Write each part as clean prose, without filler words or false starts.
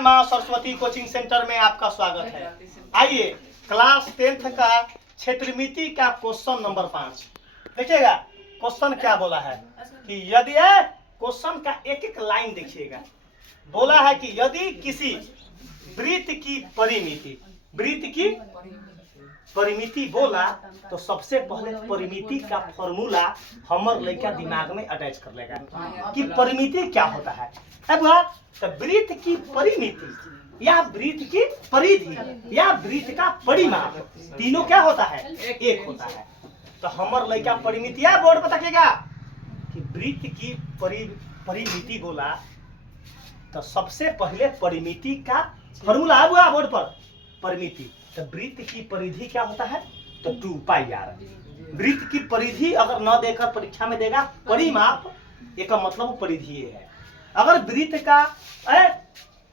माँ Saraswati coaching centre में आपका स्वागत है। आइए क्लास 10th का क्षेत्रमिति का क्वेश्चन नंबर 5 देखिएगा। क्वेश्चन क्या बोला है कि यदि क्वेश्चन का एक एक लाइन देखिएगा। बोला है कि यदि किसी वृत्त की परिमिति बोला तो सबसे पहले परिमिति का फॉर्मूला हमर लड़का दिमाग में अटैच कर लेगा कि परिमिति क्या होता है। अब तो वृत्त की परिमिति या वृत्त की परिधि या वृत्त का परिमाप तीनों क्या होता है, एक होता है। तो हमर लड़का परिमिति या बोर्ड पर तकिएगा कि वृत्त की परिमिति बोला तो सबसे पहले परिमिति का फॉर्मूला हुआ बोर्ड पर परिमिति। तो वृत्त की परिधि क्या होता है तो 2πr। वृत्त की परिधि अगर न देकर परीक्षा में देगा परिमाप, एक मतलब परिधि है। अगर वृत्त का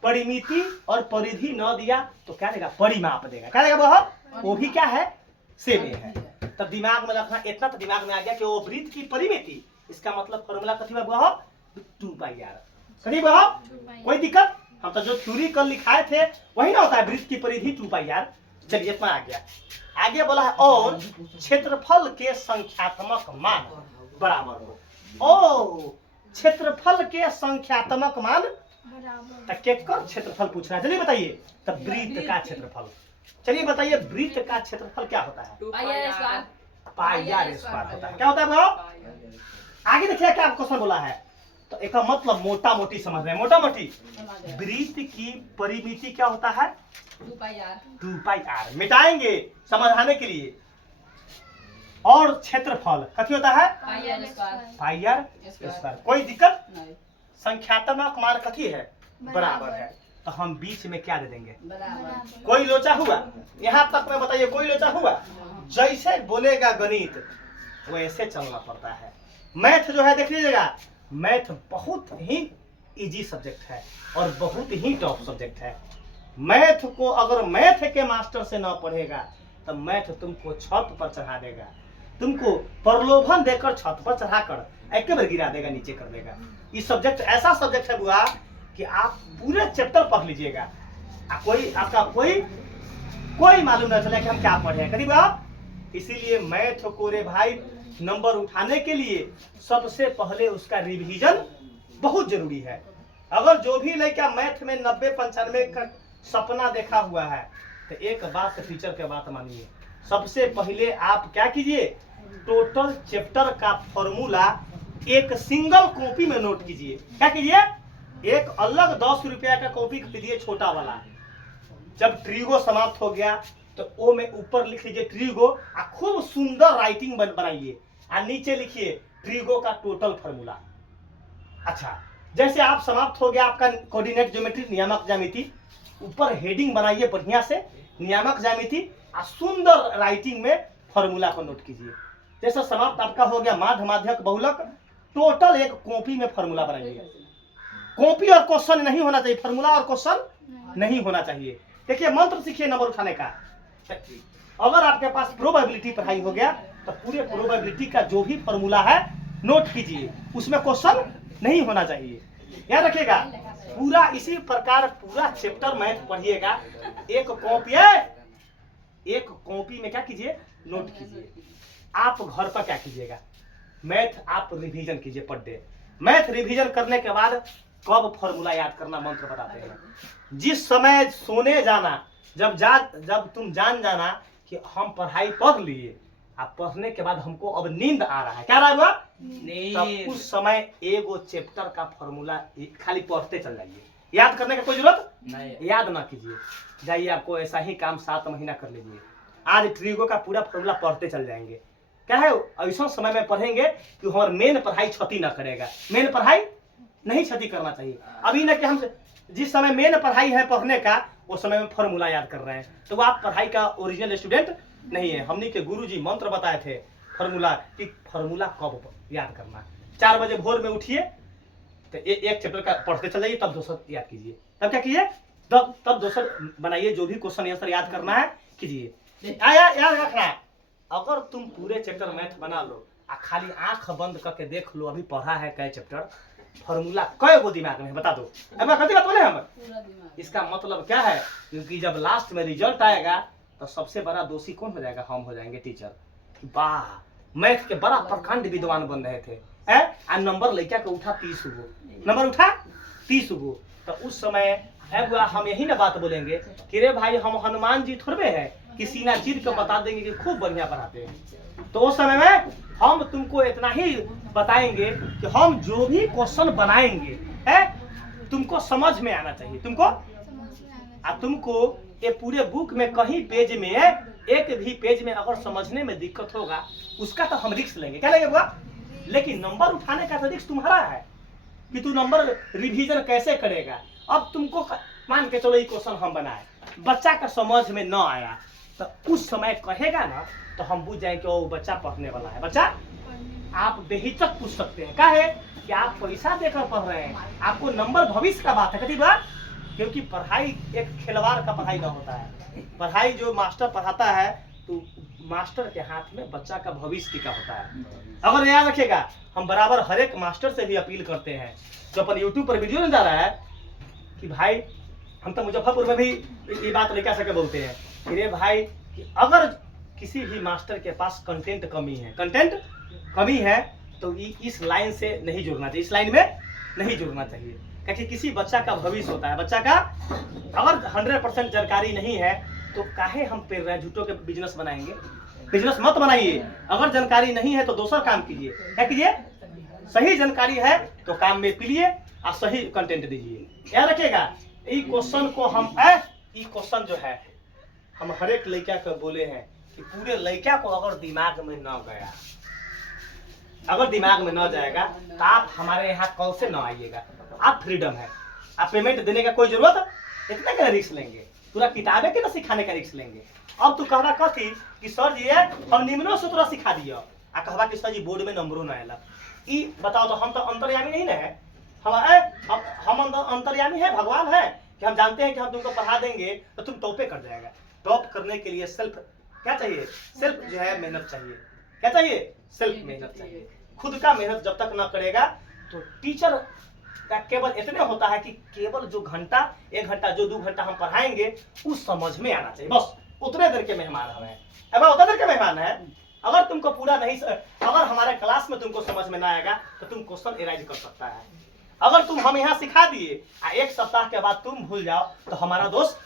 परिमिति और परिधि न दिया तो क्या देगा, परिमाप देगा। क्या देगा वो भी क्या है, सेम है। तो दिमाग में रखना, इतना तो दिमाग में आ गया कि वो वृत्त की परिमिति, इसका मतलब फॉर्मूला कथी बा 2πr। कथी बा, कोई दिक्कत? हम तो जो थ्योरी कल लिखाए थे वही ना होता है, वृत्त की परिधि 2πr। चलिए इतना आ गया। आगे बोला है और क्षेत्रफल के संख्यात्मक मान बराबर हो। ओ क्षेत्रफल के संख्यात्मक मान केकर क्षेत्रफल पूछ रहा है। चलिए बताइए। तब वृत्त का क्षेत्रफल, चलिए बताइए वृत्त का क्षेत्रफल क्या होता है, πr² होता है। क्या होता है वो? आगे देखिए क्या क्वेश्चन बोला है। तो एक मतलब मोटा मोटी समझ रहे हैं, मोटा मोटी वृत्त की परिमिति क्या होता है 2πr। मिटाएंगे समझाने के लिए। और क्षेत्रफल कथी होता है πr²। कोई दिक्कत? संख्यात्मक मान कथी है, बराबर है। तो हम बीच में क्या दे देंगे, कोई लोचा हुआ? यहाँ तक में बताइए कोई लोचा हुआ? जैसे बोलेगा गणित वैसे चलना पड़ता है। मैथ जो है देख लीजिएगा, मैथ बहुत ही इजी सब्जेक्ट है और बहुत ही टॉप सब्जेक्ट है। मैथ को अगर मैथ के मास्टर से ना पढ़ेगा तो मैथ तुमको छत पर चढ़ा देगा, तुमको प्रलोभन देकर छत पर चढ़ाकर एक बार गिरा देगा, नीचे कर देगा। ये सब्जेक्ट ऐसा सब्जेक्ट है बुआ कि आप पूरे चैप्टर पढ़ लीजिएगा, आपका कोई मालूम न चले कि हम क्या पढ़े हैं करीब आप। इसीलिए मैथ को रे भाई नंबर उठाने के लिए सबसे पहले उसका रिवीजन बहुत जरूरी है। अगर जो भी लड़का मैथ में 90-95 का सपना देखा हुआ है तो एक बात टीचर के बात मानिए, सबसे पहले आप क्या कीजिए, टोटल चैप्टर का फॉर्मूला एक सिंगल कॉपी में नोट कीजिए। क्या कीजिए, एक अलग 10 रुपया का कॉपी खरीदिए छोटा वाला। जब ट्रीगो समाप्त हो गया तो ओ में ऊपर लिख लीजिए ट्रीगो, खूब सुंदर राइटिंग बनाइए और नीचे लिखिए ट्रीगो का टोटल फॉर्मूला। अच्छा, जैसे आप समाप्त हो गया आपका कोऑर्डिनेट ज्योमेट्री नियामक ज्यामिति, ऊपर हेडिंग बनाइए बढ़िया से नियामक ज्यामिति और सुंदर राइटिंग में फॉर्मूला को नोट कीजिए। जैसे समाप्त आपका हो गया माध्य माध्यक बहुलक, टोटल एक कॉपी में फॉर्मूला बनाइए। कॉपी और क्वेश्चन नहीं होना चाहिए, फॉर्मूला और क्वेश्चन नहीं होना चाहिए। देखिए मंत्र सीखिए नंबर उठाने का। अगर आपके पास प्रोबेबिलिटी पढ़ाई हो गया तो पूरे प्रोबेबिलिटी का जो भी फॉर्मूला है नोट कीजिए, उसमें क्वेश्चन नहीं होना चाहिए। याद रखिएगा। पूरा इसी प्रकार पूरा चैप्टर मैथ पढ़िएगा। एक कॉपी में क्या कीजिए, नोट कीजिए। आप घर पर क्या कीजिएगा, मैथ आप रिवीजन कीजिए पर डे। मैथ रिवीजन करने के बाद कब फॉर्मूला याद करना मंत्र बताते हैं। जिस समय सोने जाना, जब तुम जान जाना कि हम पढ़ाई पढ़ लिए, आप पढ़ने के बाद हमको अब नींद आ रहा है, क्या रहा हुआ तब उस समय एगो चैप्टर का फॉर्मूला खाली पढ़ते चल जाइए। याद करने का कोई जरूरत नहीं, याद ना कीजिए, जाइए आपको ऐसा ही काम 7 महीना कर लीजिए। आज ट्रीगो का पूरा फॉर्मूला पढ़ते चल जाएंगे। क्या है, ऐसा समय में पढ़ेंगे कि हमारे मेन पढ़ाई क्षति ना करेगा। मेन पढ़ाई नहीं क्षति करना चाहिए। अभी ना कि हम जिस समय मेन पढ़ाई है पढ़ने का, उस समय में फॉर्मूला याद कर रहे हैं तो वो आप पढ़ाई का ओरिजिनल स्टूडेंट नहीं है। हमने के गुरुजी मंत्र बताए थे फॉर्मूला कि फॉर्मूला कब याद करना। 4 बजे भोर में उठिए तो एक चैप्टर का पढ़ते चल जाइए, तब दूसरा याद कीजिए। तब क्या कीजिए, तब दूसरा बनाइए, जो भी क्वेश्चन आंसर याद करना है कीजिए। याद रखना है, अगर तुम पूरे चैप्टर मैथ बना लो खाली आंख बंद करके देख लो अभी पढ़ा है क्या चैप्टर, फॉर्मूला कई गो दिमाग में है बता दो। अब कथी बात बोले हम, इसका मतलब क्या है, क्योंकि जब लास्ट में रिजल्ट आएगा तो सबसे बड़ा दोषी कौन हो जाएगा, हम हो जाएंगे टीचर। वाह मैथ के बड़ा प्रखंड विद्वान बन रहे थे आ नंबर लड़का के उठा 30 गो, नंबर उठा 30 गो। तो उस समय हम यही ना बात बोलेंगे कि रे भाई हम हनुमान जी थोड़े है कि सीना चीर के बता देंगे कि खूब बढ़िया पढ़ाते हैं। तो उस समय में हम तुमको इतना ही बताएंगे कि हम जो भी क्वेश्चन बनाएंगे है तुमको समझ में आना चाहिए, तुमको ये पूरे बुक में कहीं पेज में एक भी पेज में अगर समझने में दिक्कत होगा उसका तो हम रिस्क लेंगे, क्या लेंगे बुआ, लेकिन नंबर उठाने का तो रिस्क तुम्हारा है कि तू नंबर रिवीजन कैसे करेगा। अब तुमको मान के चलो ये क्वेश्चन हम बनाए, बच्चा का समझ में न आया तो उस समय कहेगा ना तो हम बुझ जाए कि वो बच्चा पढ़ने वाला है। बच्चा आप बेहिचक पूछ सकते हैं, क्या है कि आप पैसा देकर पढ़ रहे हैं, आपको नंबर भविष्य का बात है कभी बात, क्योंकि पढ़ाई एक खिलवाड़ का पढ़ाई ना होता है। पढ़ाई जो मास्टर पढ़ाता है तो मास्टर के हाथ में बच्चा का भविष्य टिका होता है। अगर याद रखिएगा हम बराबर हर एक मास्टर से भी अपील करते हैं जो अपन यूट्यूब पर वीडियो नहीं जा रहा है कि भाई हम तो मुजफ्फरपुर में भी ये बात लेकर सके बोलते हैं कि रे भाई कि अगर किसी भी मास्टर के पास कंटेंट कमी है तो इस लाइन से नहीं जुड़ना चाहिए, इस लाइन में नहीं जुड़ना चाहिए, क्योंकि किसी बच्चा का भविष्य होता है। बच्चा का अगर 100% जानकारी नहीं है तो काहे हम पेड़ रहे हैं, झूठों के बिजनेस बनाएंगे, बिजनेस मत बनाइए। अगर जानकारी नहीं है तो दूसरा काम कीजिए, क्या कीजिए, सही जानकारी है तो काम में पीलिए और सही कंटेंट दीजिए। याद रखिएगा ये क्वेश्चन को हम ये क्वेश्चन जो है हम हर एक लड़का को बोले हैं कि पूरे लड़का को अगर दिमाग में न गया, अगर दिमाग में न जाएगा तो आप हमारे यहाँ कल से न आइएगा। आप फ्रीडम है, आप पेमेंट देने का कोई जरूरत, इतना क्या रिस्क लेंगे, पूरा किताबें के ना सिखाने का रिस्क लेंगे। अब तू कहना कथी कि सर जी हम निम्नो सूत्र सिखा दिया आ कहवा कि सर जी बोर्ड में नंबरों न आएला, ई बताओ तो हम तो अंतर्यामी नहीं ना है, हम अंतर्यामी है, भगवान है कि हम जानते हैं कि हम तुमको पढ़ा देंगे तो तुम टॉपे कर जाएगा। टॉप करने के लिए सेल्फ क्या चाहिए, सेल्फ जो है मेहनत चाहिए, क्या चाहिए, सेल्फ मेहनत चाहिए। खुद का मेहनत जब तक न करेगा तो टीचर का केवल इतने होता है कि केवल जो घंटा 1 घंटा जो 2 घंटा हम पढ़ाएंगे उस समझ में आना चाहिए, बस उतने देर के मेहमान हमें, अब उतने देर के मेहमान है। अगर तुमको पूरा नहीं, अगर हमारे क्लास में तुमको समझ में ना आएगा तो तुम क्वेश्चन एराइज कर सकता है। अगर तुम हम यहाँ सिखा दिए 1 सप्ताह के बाद तुम भूल जाओ तो हमारा दोस्त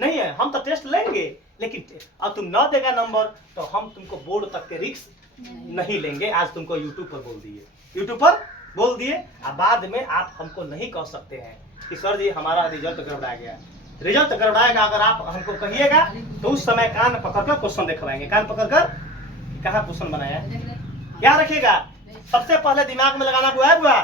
नहीं है। हम तो टेस्ट लेंगे लेकिन अब तुम न देगा नंबर तो हम तुमको बोर्ड तक के रिस्क नहीं लेंगे। आज तुमको यूट्यूब पर बोल दिए, यूट्यूब पर बोल दिए, अब बाद में आप हमको नहीं कह सकते हैं कि सर जी हमारा रिजल्ट गड़बड़ा गया। रिजल्ट गड़बड़ाएगा अगर आप हमको कहिएगा तो उस समय कान पकड़कर क्वेश्चन दिखवाएंगे, कान पकड़कर कहाँ क्वेश्चन बनाया। क्या रखिएगा, सबसे पहले दिमाग में लगाना बुआ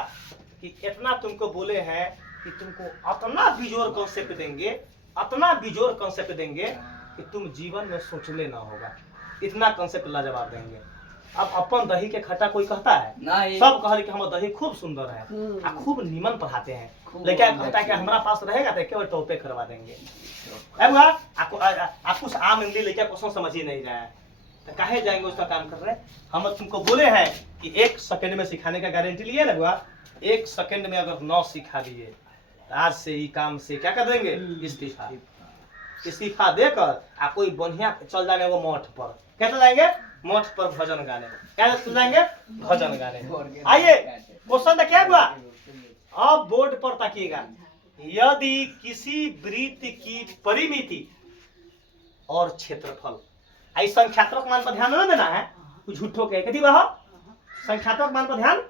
कि इतना तुमको बोले हैं कि तुमको इतना बिजोर कॉन्सेप्ट देंगे, इतना बिजोर कॉन्सेप्ट देंगे कि तुम जीवन में सोचले ना होगा, इतना कॉन्सेप्ट लाजवाब देंगे। अब अपन दही के खट्टा कोई कहता है नहीं, सब कहल कि हम दही खूब सुंदर है आ खूब नीमन पढ़ाते हैं, लेकिन कहता है कि हमारा पास रहेगा तो केवल टॉपे करवा देंगे। आप कुछ आम हिंदी लेके क्वेश्चन समझ ही नहीं रहा है तो काहे जाएंगे उसका काम कर रहे हैं। हम तुमको बोले हैं कि 1 सेकंड में सिखाने का गारंटी लिए ना बुआ, 1 सेकंड में अगर 9 सिखा दिए तो आज से ही काम से क्या कर देंगे, इस्तीफा देकर आ कोई बढ़िया चल जाएंगे वो मठ पर, क्या चल जाएंगे, मठ पर भजन गाने, क्या चल जाएंगे, भजन गाने। आइए क्वेश्चन क्या हुआ, अब बोर्ड पर ताकिएगा, यदि किसी वृत्त की परिमिति और क्षेत्रफल, आई संख्यात्मक मान पर ध्यान न देना है, कुछ झूठो के कथी बा, संख्यात्मक मान पर ध्यान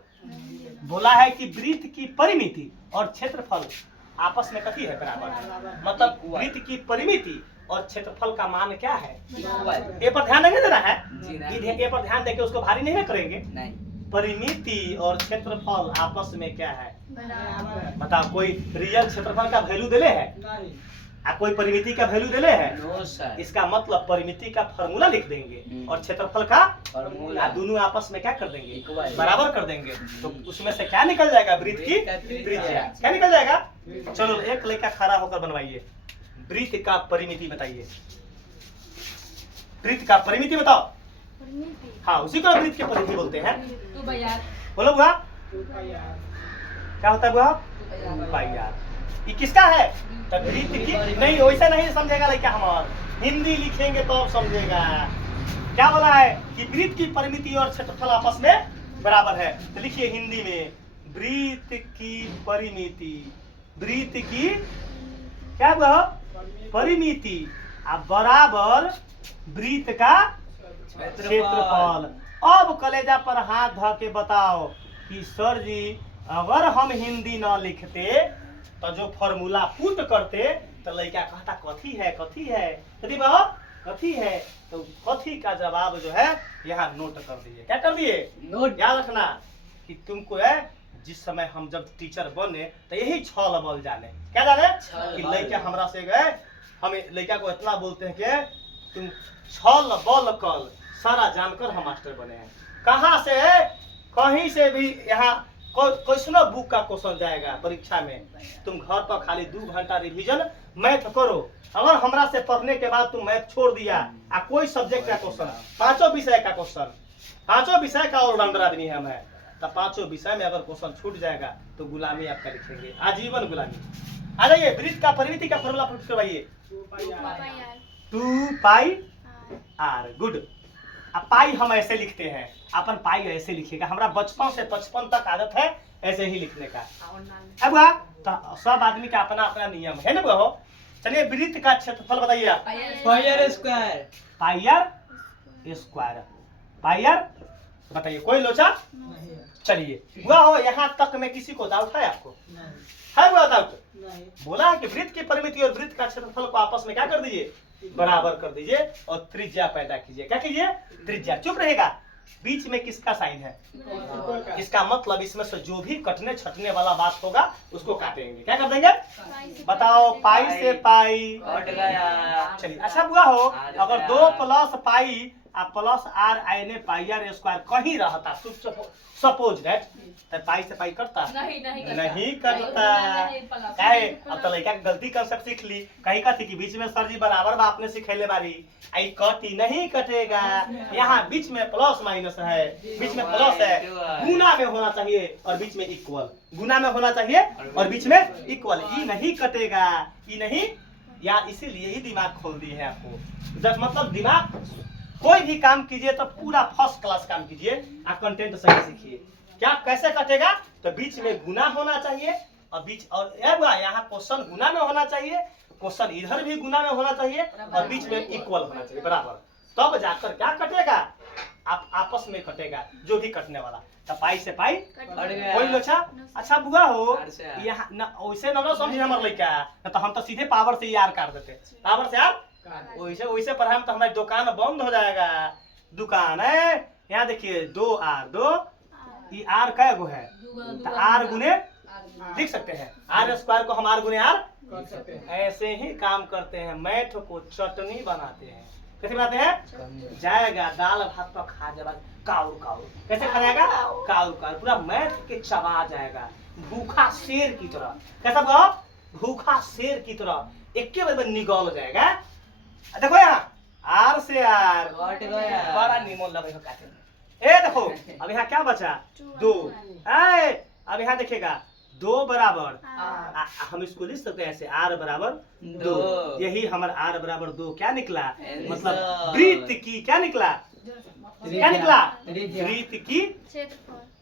बोला है कि वृत्त की परिमिति और क्षेत्रफल आपस में कथी है, बराबर, मतलब वृत्त की परिमिति और क्षेत्रफल का मान क्या है, ए पर ध्यान नहीं देना है, ए पर ध्यान देके उसको भारी नहीं करेंगे। परिमिति और क्षेत्रफल आपस में क्या है, बताओ, कोई रियल क्षेत्रफल का वैल्यू देले है कोई परिमिति का वैल्यू देले है, इसका मतलब परिमिति का फॉर्मूला लिख देंगे और क्षेत्रफल का फॉर्मूला, दोनों आपस में क्या कर देंगे, बराबर कर देंगे, तो उसमें से क्या निकल जाएगा, वृत्त की त्रिज्या, क्या निकल जाएगा। चलो एक लेखा खड़ा होकर बनवाइए, वृत्त का परिमिति बताइए, वृत्त का परिमिति बताओ, हाँ उसी को वृत्त की परिमिति बोलते हैं। बोलो बुआ क्या होता है वो? पाई आर। ये किसका है? तो वृत्त की नहीं, वैसे नहीं समझेगा लड़का हमार, हिंदी लिखेंगे तो अब समझेगा। क्या बोला है कि वृत्त की परिमिति और क्षेत्रफल आपस में बराबर है। तो लिखिए हिंदी में, वृत्त की परिमिति, वृत्त की क्या हुआ? परिमिति बराबर वृत्त का क्षेत्रफल। अब कलेजा पर हाथ ध के बताओ कि सर जी अगर हम हिंदी न लिखते तो जो फॉर्मूला पुट करते तो लड़का कहता कथी है कथी है, कथी बाबा कथी है, तो कथी का जवाब जो है यहाँ नोट कर दिए। क्या कर दिए? नोट। याद रखना कि तुमको है जिस समय हम जब टीचर बने तो यही छल बल जाने। क्या जाने? कि लड़का हमरा से गए, हम लड़का को इतना बोलते हैं कि तुम छल बल कल सारा जानकर हम मास्टर बने हैं। कहाँ से है? कहीं से भी यहाँ क्वेश्चन बुक का क्वेश्चन जाएगा परीक्षा में, तुम घर पर खाली 2 घंटा रिवीजन मैथ करो। अगर हमरा से पढ़ने के बाद तुम मैथ छोड़ दिया आ कोई सब्जेक्ट का क्वेश्चन, 5 विषय का क्वेश्चन, 5 विषय का ऑलराउंडर आदमी है मैं, तो 5 विषय में अगर क्वेश्चन छूट जाएगा तो गुलामी आपका लिखेंगे, आजीवन गुलामी। आ जाइए, वृत्त का परिमिति का फॉर्मूला पुट करवाइए। 2 पाई आर। गुड। अब पाई हम ऐसे लिखते हैं, अपन पाई ऐसे लिखिएगा, हमारा बचपन से 55 तक आदत है ऐसे ही लिखने का। अब तो सब आदमी का अपना अपना नियम है ना बहो। चलिए वृत्त का क्षेत्रफल बताइए आप। Pi r square. Pi r square. Pi r बताइए, कोई लोचा? चलिए हुआ हो यहाँ तक में किसी को डाउट है आपको? है हुआ डाउट? बोला है कि वृत्त की परिमिति और वृत्त का क्षेत्रफल को आपस में क्या कर दीजिए? बराबर कर दीजिए और त्रिज्या पैदा कीजिए। क्या कीजिए? त्रिज्या। चुप रहेगा। बीच में किसका साइन है? इसका मतलब इसमें से जो भी कटने छटने वाला बात होगा उसको काटेंगे। क्या कर देंगे? बताओ। पाई से पाई कट गया। चलिए अच्छा बुआ हो, अगर 2 प्लस पाई प्लस आर आने पाई आर स्क्वायर कहीं रहता, सपोज दैट, तो पाई से पाई करता? नहीं करता। काहे? अब तो लड़का गलती कर सकती, सीख ली, कहीं कहती कि बीच में सर जी बराबर बाप ने सिखेले बारी, आई कटी नहीं कटेगा। यहाँ बीच में प्लस माइनस है, बीच में प्लस है, गुना में होना चाहिए और बीच में इक्वल, गुना में होना चाहिए और बीच में इक्वल। ये नहीं कटेगा, ये नहीं, या इसीलिए ही दिमाग खोल दिए है आपको। जब मतलब दिमाग कोई भी काम कीजिए तो पूरा फर्स्ट क्लास काम कीजिए, आप कंटेंट सही सीखिए। क्या कैसे कटेगा? तो बीच में गुना होना चाहिए और बीच और यहाँ क्वेश्चन गुना में होना चाहिए, क्वेश्चन इधर भी गुना में होना चाहिए और बीच में इक्वल होना चाहिए, बराबर। तब जाकर क्या कटेगा? आप आपस में कटेगा जो भी कटने वाला। तो पाई से पाई कोई लोचा? अच्छा बुआ हो, यहाँ वैसे न समझे हमारे लड़का, तो हम तो सीधे पावर से यार काट देते, पावर से यार वैसे वैसे पढ़ाई तो हमारी दुकान बंद हो जाएगा। दुकान है यहाँ देखिए 2 आर 2, ये आर कै गो है? तो आर गुने लिख सकते हैं, आर स्क्वायर को हम आर गुने आर ऐसे ही काम करते हैं। मैथ को चटनी बनाते हैं। कैसे बनाते हैं? जाएगा दाल भात पर खा जाएगा, काऊ काऊ। कैसे खा जाएगा? काऊ काऊ। पूरा मैथ के चबा जाएगा, भूखा शेर की तरह। कैसा बुआ? भूखा शेर की तरह एक बार में निगल जाएगा। देखो यहाँ आर से आर बड़ा निमन लगे हो काटे। ए देखो अब यहाँ क्या बचा? 2। अब यहाँ देखिएगा 2 बराबर, हम इसको लिख सकते हैं ऐसे, आर बराबर 2। यही हमारा आर बराबर 2 क्या निकला? मतलब वृत्त की क्या निकला? क्या निकला? वृत्त की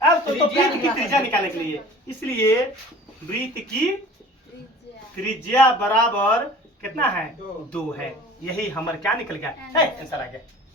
अब तो वृत्त की त्रिज्या निकालने के लिए, इसलिए वृत्त की त्रिज्या बराबर कितना है? 2 है। यही हमारा क्या निकल गया? आंसर आ गया।